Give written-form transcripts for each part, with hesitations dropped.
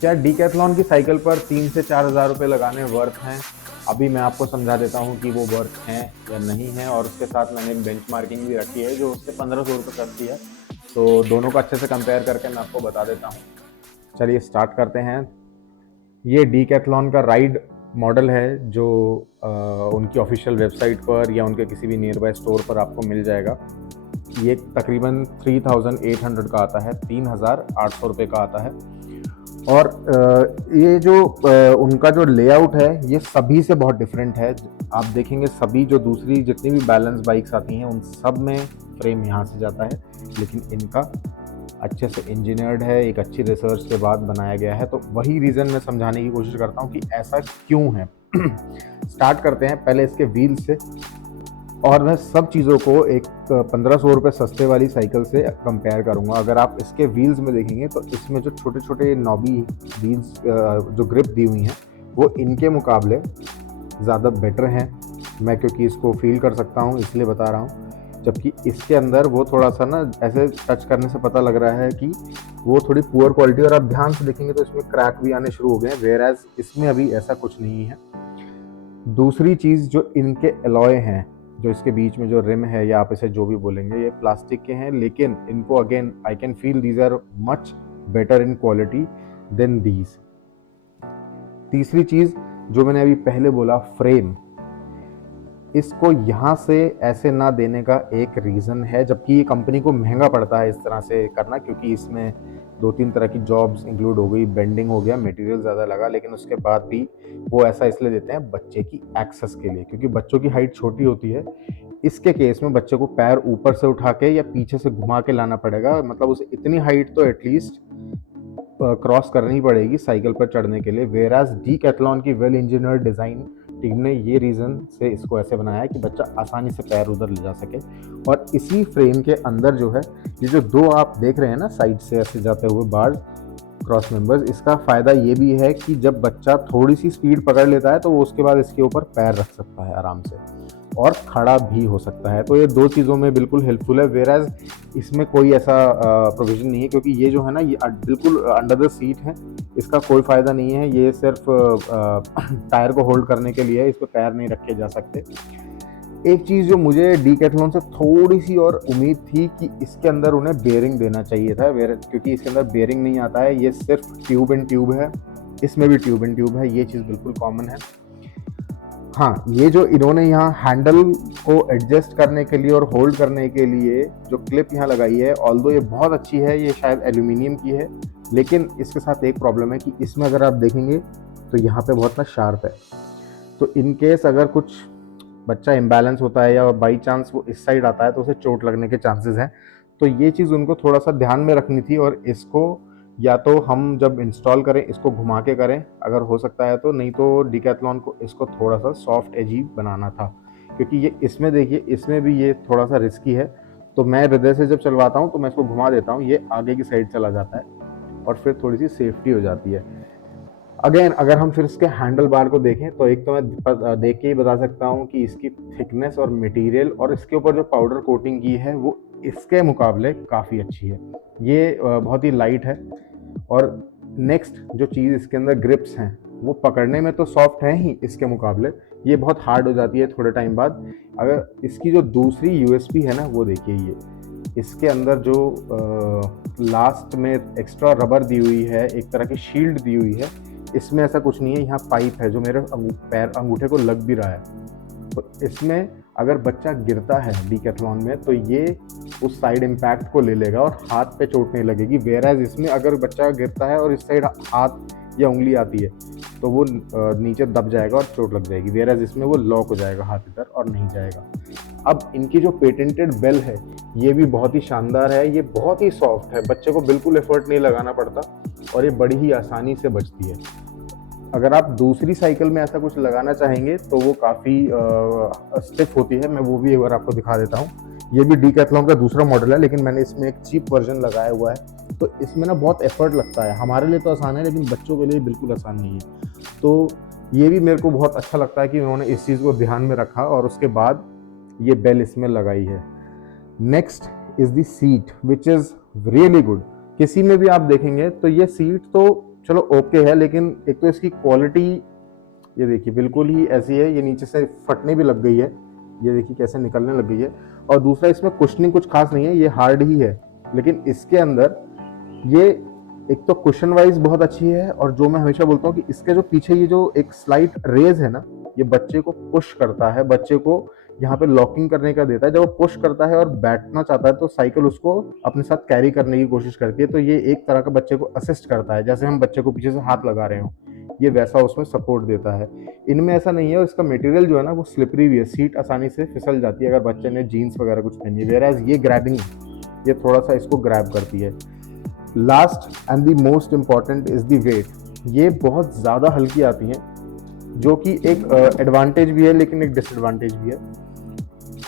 क्या डीकैथलॉन की साइकिल पर 3 से 4 हज़ार रुपये लगाने वर्थ हैं? अभी मैं आपको समझा देता हूँ कि वो वर्थ हैं या नहीं है, और उसके साथ मैंने एक बेंचमार्किंग भी रखी है जो उससे 1500 रुपये सस्ती है। तो दोनों को अच्छे से कंपेयर करके मैं आपको बता देता हूँ। चलिए स्टार्ट करते हैं। ये डीकैथलॉन का राइड मॉडल है जो उनकी ऑफिशियल वेबसाइट पर या उनके किसी भी नियर बाय स्टोर पर आपको मिल जाएगा। ये तकरीबन 3800 का आता है, 3800 रुपये का आता है। और ये जो उनका जो लेआउट है ये सभी से बहुत डिफरेंट है। आप देखेंगे सभी जो दूसरी जितनी भी बैलेंस बाइक्स आती हैं उन सब में फ्रेम यहाँ से जाता है, लेकिन इनका अच्छे से इंजीनियर्ड है, एक अच्छी रिसर्च के बाद बनाया गया है। तो वही रीज़न मैं समझाने की कोशिश करता हूँ कि ऐसा क्यों है। स्टार्ट करते हैं पहले इसके व्हील से, और मैं सब चीज़ों को एक 1500 रुपये सस्ते वाली साइकिल से कंपेयर करूंगा। अगर आप इसके व्हील्स में देखेंगे तो इसमें जो छोटे छोटे नॉबी व्हील्स जो ग्रिप दी हुई हैं वो इनके मुकाबले ज़्यादा बेटर हैं। मैं क्योंकि इसको फील कर सकता हूँ इसलिए बता रहा हूँ। जबकि इसके अंदर वो थोड़ा सा ना ऐसे टच करने से पता लग रहा है कि वो थोड़ी पुअर क्वालिटी, और आप ध्यान से देखेंगे तो इसमें क्रैक भी आने शुरू हो गए हैं, वेयर एज इसमें अभी ऐसा कुछ नहीं है। दूसरी चीज़ जो इनके एलॉय हैं, जो इसके बीच में जो रिम है या आप इसे जो भी बोलेंगे, ये प्लास्टिक के हैं, लेकिन इनको again I can feel these are much better in quality than these. तीसरी चीज़ जो मैंने अभी पहले बोला, फ्रेम, इसको यहाँ से ऐसे ना देने का एक रीज़न है, जबकि ये कंपनी को महंगा पड़ता है इस तरह से करना, क्योंकि इसमें 2-3 तरह की जॉब्स इंक्लूड हो गई, बेंडिंग हो गया, मटेरियल ज़्यादा लगा, लेकिन उसके बाद भी वो ऐसा इसलिए देते हैं बच्चे की एक्सेस के लिए, क्योंकि बच्चों की हाइट छोटी होती है। इसके केस में बच्चे को पैर ऊपर से उठा के या पीछे से घुमा के लाना पड़ेगा, मतलब उसे इतनी हाइट तो एटलीस्ट क्रॉस करनी पड़ेगी साइकिल पर चढ़ने के लिए। वेराज डीकैथलॉन की वेल इंजीनियर्ड डिज़ाइन टीम ने ये रीज़न से इसको ऐसे बनाया है कि बच्चा आसानी से पैर उधर ले जा सके। और इसी फ्रेम के अंदर जो है, ये जो दो आप देख रहे हैं ना साइड से ऐसे जाते हुए बार्स, क्रॉस मेंबर्स, इसका फ़ायदा ये भी है कि जब बच्चा थोड़ी सी स्पीड पकड़ लेता है तो वो उसके बाद इसके ऊपर पैर रख सकता है आराम से, और खड़ा भी हो सकता है। तो ये दो चीज़ों में बिल्कुल हेल्पफुल है। वेराज इसमें कोई ऐसा प्रोविज़न नहीं है, क्योंकि ये जो है ना ये बिल्कुल अंडर द सीट है, इसका कोई फ़ायदा नहीं है। ये सिर्फ टायर को होल्ड करने के लिए है, इस पर पैर नहीं रखे जा सकते। एक चीज़ जो मुझे डीकैथलॉन से थोड़ी सी और उम्मीद थी कि इसके अंदर उन्हें बेयरिंग देना चाहिए था, क्योंकि इसके अंदर बेयरिंग नहीं आता है, ये सिर्फ ट्यूब एंड ट्यूब है। इसमें भी ट्यूब एंड ट्यूब है, ये चीज़ बिल्कुल कॉमन है। हाँ, ये जो इन्होंने यहाँ हैंडल को एडजस्ट करने के लिए और होल्ड करने के लिए जो क्लिप यहाँ लगाई है, ऑल्दो ये बहुत अच्छी है, ये शायद एल्यूमिनियम की है, लेकिन इसके साथ एक प्रॉब्लम है कि इसमें अगर आप देखेंगे तो यहाँ पे बहुत ना शार्प है। तो इन केस अगर कुछ बच्चा इम्बैलेंस होता है या बाई चांस वो इस साइड आता है तो उसे चोट लगने के चांसेस हैं। तो ये चीज़ उनको थोड़ा सा ध्यान में रखनी थी, और इसको या तो हम जब इंस्टॉल करें इसको घुमा के करें अगर हो सकता है तो, नहीं तो डीकैथलॉन को इसको थोड़ा सा सॉफ्ट एजी बनाना था, क्योंकि ये इसमें देखिए इसमें भी ये थोड़ा सा रिस्की है। तो मैं हृदय से जब चलवाता हूँ तो मैं इसको घुमा देता हूँ, ये आगे की साइड चला जाता है और फिर थोड़ी सी सेफ्टी हो जाती है। अगेन अगर हम फिर इसके हैंडल बार को देखें तो एक तो मैं देख के ही बता सकता हूँ कि इसकी थिकनेस और मटेरियल और इसके ऊपर जो पाउडर कोटिंग की है वो इसके मुकाबले काफ़ी अच्छी है। ये बहुत ही लाइट है। और नेक्स्ट जो चीज़ इसके अंदर ग्रिप्स हैं वो पकड़ने में तो सॉफ्ट है ही, इसके मुकाबले ये बहुत हार्ड हो जाती है थोड़े टाइम बाद। अगर इसकी जो दूसरी यूएसपी है ना वो देखिए, ये इसके अंदर जो लास्ट में एक्स्ट्रा रबर दी हुई है, एक तरह की शील्ड दी हुई है, इसमें ऐसा कुछ नहीं है। यहाँ पाइप है जो मेरे पैर अंगूठे को लग भी रहा है। तो इसमें अगर बच्चा गिरता है डीकैथलॉन में तो ये उस साइड इम्पैक्ट को ले लेगा और हाथ पे चोट नहीं लगेगी। वेराज इसमें अगर बच्चा गिरता है और इस साइड हाथ या उंगली आती है तो वो नीचे दब जाएगा और चोट लग जाएगी। वेराज इसमें वो लॉक हो जाएगा हाथ इधर और नहीं जाएगा। अब इनकी जो पेटेंटेड बेल है ये भी बहुत ही शानदार है, ये बहुत ही सॉफ्ट है, बच्चे को बिल्कुल एफर्ट नहीं लगाना पड़ता और ये बड़ी ही आसानी से बजती है। अगर आप दूसरी साइकिल में ऐसा कुछ लगाना चाहेंगे तो वो काफ़ी स्टिफ होती है, मैं वो भी एक बार आपको दिखा देता हूँ। ये भी डीकैथलॉन का दूसरा मॉडल है, लेकिन मैंने इसमें एक चीप वर्जन लगाया हुआ है। तो इसमें ना बहुत एफर्ट लगता है, हमारे लिए तो आसान है लेकिन बच्चों के लिए बिल्कुल आसान नहीं है। तो ये भी मेरे को बहुत अच्छा लगता है कि उन्होंने इस चीज़ को ध्यान में रखा और उसके बाद ये बेल इसमें लगाई है। Next is the seat which is really good. किसी में भी आप देखेंगे तो ये सीट तो चलो ओके है, लेकिन एक तो इसकी क्वालिटी ये देखिए बिल्कुल ही ऐसी है, ये नीचे से फटने भी लग गई है, ये देखिए कैसे निकलने लग गई है। और दूसरा इसमें कुशनिंग कुछ खास नहीं है, ये हार्ड ही है, लेकिन इसके अंदर ये एक तो कुशन वाइज बहुत अच्छी है, और जो मैं हमेशा बोलता हूँ कि इसके जो पीछे ये जो एक स्लाइट रेज है ना, ये बच्चे को पुश करता है, बच्चे को यहाँ पे लॉकिंग करने का देता है। जब वो पुश करता है और बैठना चाहता है तो साइकिल उसको अपने साथ कैरी करने की कोशिश करती है, तो ये एक तरह का बच्चे को असिस्ट करता है, जैसे हम बच्चे को पीछे से हाथ लगा रहे हो, ये वैसा उसमें सपोर्ट देता है। इनमें ऐसा नहीं है, और इसका मटेरियल जो है ना वो स्लिपरी भी है, सीट आसानी से फिसल जाती है अगर बच्चे ने जीन्स वगैरह कुछ पहनी है, वेयरएज ये ग्रैबिंग ये थोड़ा सा इसको ग्रैब करती है। Last and the most important is the weight, ये बहुत ज़्यादा हल्की आती हैं, जो कि एक एडवांटेज भी है लेकिन एक डिसएडवांटेज भी है।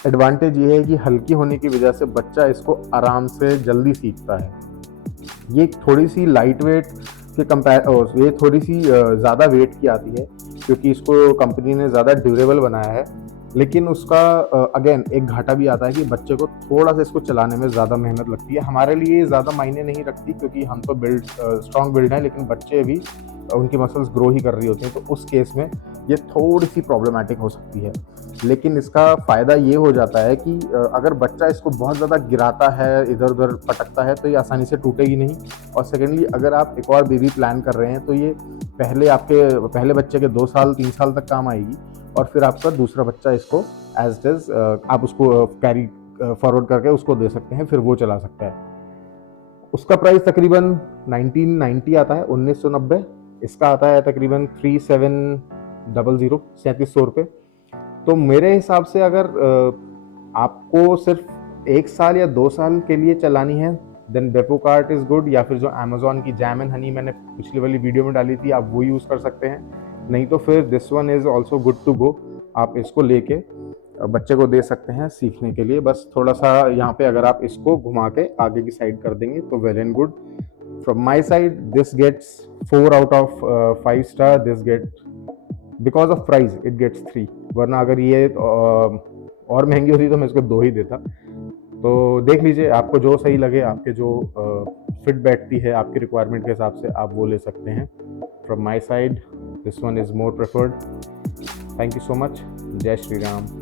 एडवांटेज ये है कि हल्की होने की वजह से बच्चा इसको आराम से जल्दी सीखता है। ये थोड़ी सी लाइट वेट के कंपेयर, ये थोड़ी सी ज़्यादा वेट की आती है क्योंकि इसको कंपनी ने ज़्यादा ड्यूरेबल बनाया है, लेकिन उसका अगेन एक घाटा भी आता है कि बच्चे को थोड़ा सा इसको चलाने में ज़्यादा मेहनत लगती है। हमारे लिए ज़्यादा मायने नहीं रखती क्योंकि हम तो स्ट्रॉन्ग बिल्ड हैं, लेकिन बच्चे भी उनकी मसल्स ग्रो ही कर रही होती हैं, तो उस केस में ये थोड़ी सी प्रॉब्लमेटिक हो सकती है। लेकिन इसका फ़ायदा ये हो जाता है कि अगर बच्चा इसको बहुत ज़्यादा गिराता है, इधर उधर पटकता है, तो ये आसानी से टूटेगी नहीं। और सेकेंडली अगर आप एक और बेबी प्लान कर रहे हैं तो ये पहले बच्चे के 2 साल 3 साल तक काम आएगी, और फिर आपका दूसरा बच्चा इसको एज इट इज आप उसको कैरी फॉरवर्ड करके उसको दे सकते हैं, फिर वो चला सकता है। उसका प्राइस तकरीबन 1990 आता है, 1990। इसका आता है तकरीबन 3700 ₹3700। तो मेरे हिसाब से अगर आपको सिर्फ 1 साल या 2 साल के लिए चलानी है, देन बेपो कार्ट इज़ गुड, या फिर जो अमेजोन की जैम एंड हनी मैंने पिछली वाली वीडियो में डाली थी, आप वो यूज़ कर सकते हैं। नहीं तो फिर this one is also good to go, आप इसको लेके बच्चे को दे सकते हैं सीखने के लिए। बस थोड़ा सा यहाँ पे अगर आप इसको घुमा के आगे की साइड कर देंगे तो well and good. From my side this gets 4 out of 5 star. This get because of price it gets 3, वरना अगर ये और महंगी होती तो मैं इसको 2 ही देता। तो देख लीजिए, आपको जो सही लगे, आपके जो फिट बैठती है आपकी रिक्वायरमेंट के हिसाब से, आप वो ले सकते हैं। From my side this one is more preferred. Thank you so much. जय श्री राम।